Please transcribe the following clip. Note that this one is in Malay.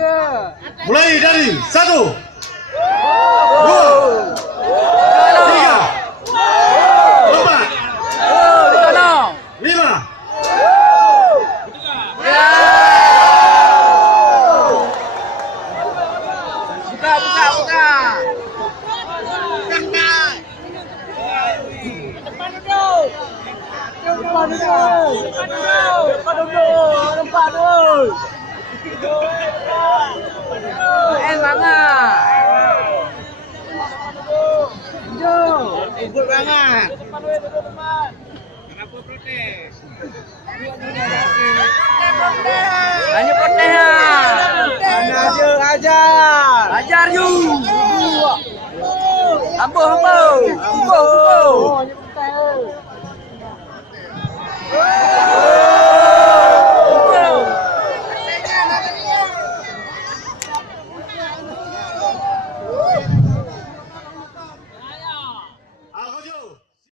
Mulai dari 1, 2, 3, 4, 5. Ikut banget. Kenapa protes? Hanya protes. Ajar you. Ambo.